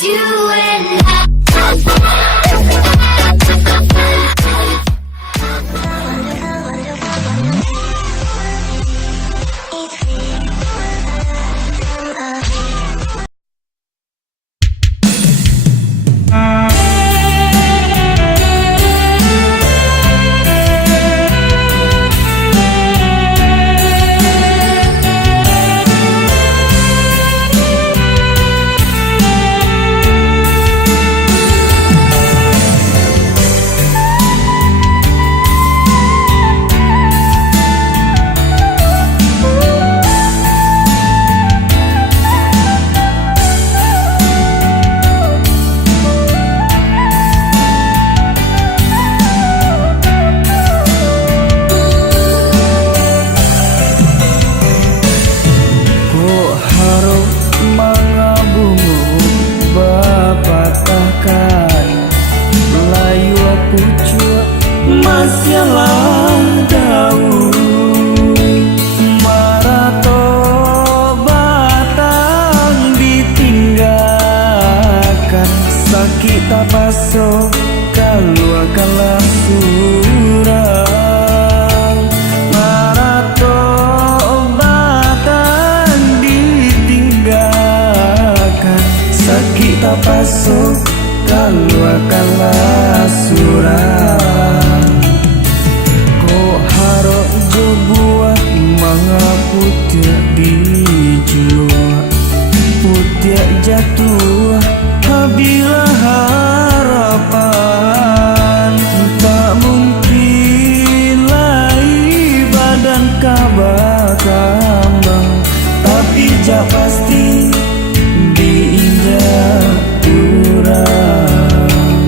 just you and I. Kita pasok kalua kalah surang marato batang ditinggalkan sakita pasok kalua kalah surang ko harok jo buah manga putiak dijua putiak jatuh bila harapan tak mungkin lagi badan kabakambang tapi jak pasti diinjak urang.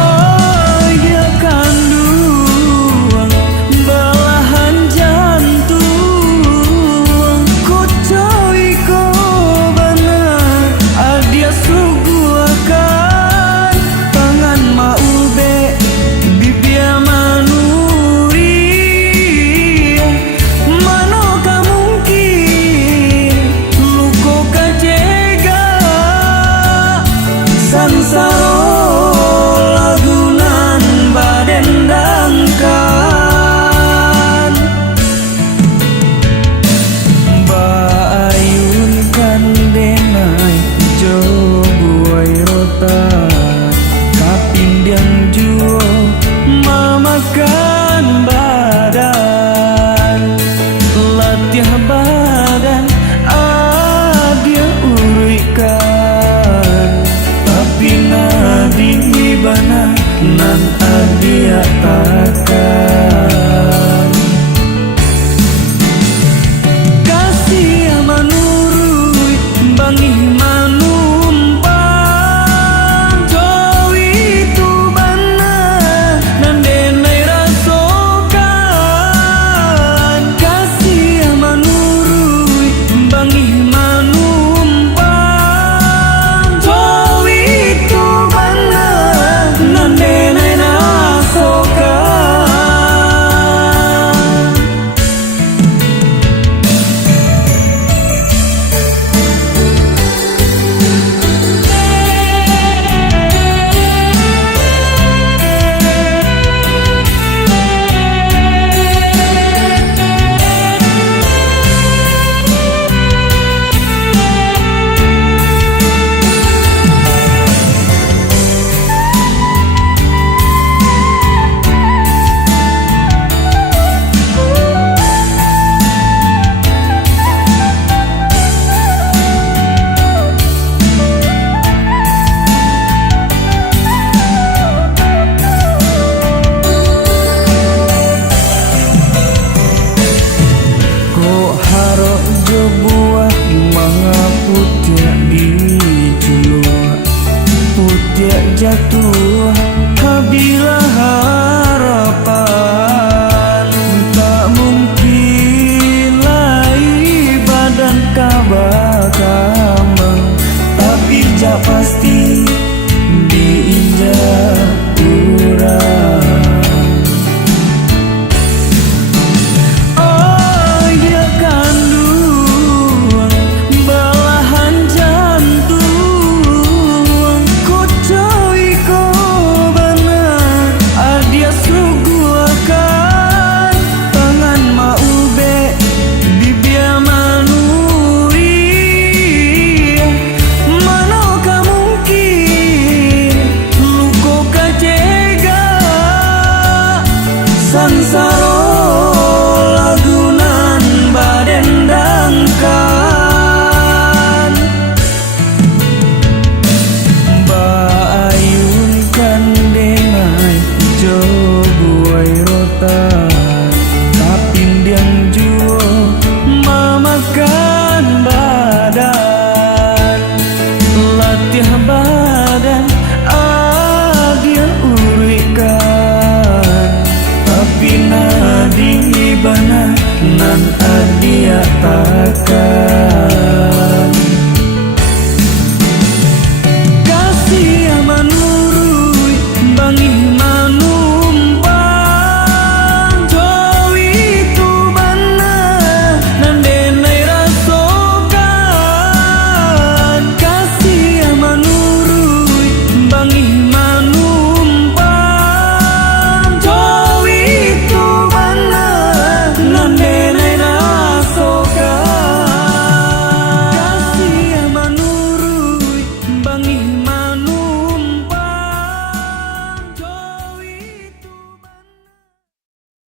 Oh ya kandung belahan jantung ku coy ko dia suguhkan tangan maube bibia manuri manoka mungkin luko kajega sansaro lagunan badendangkan bayunkan denai jo buai rotan kapindiang juo mamakan badan latihan badan adia urikan tapi nadi bana nan adia takkan kasih manurui bangih buah manga putiak dijulua putiak jatuh kabila harapan tak mungkin lagi badan kabakambang tapi jak pasti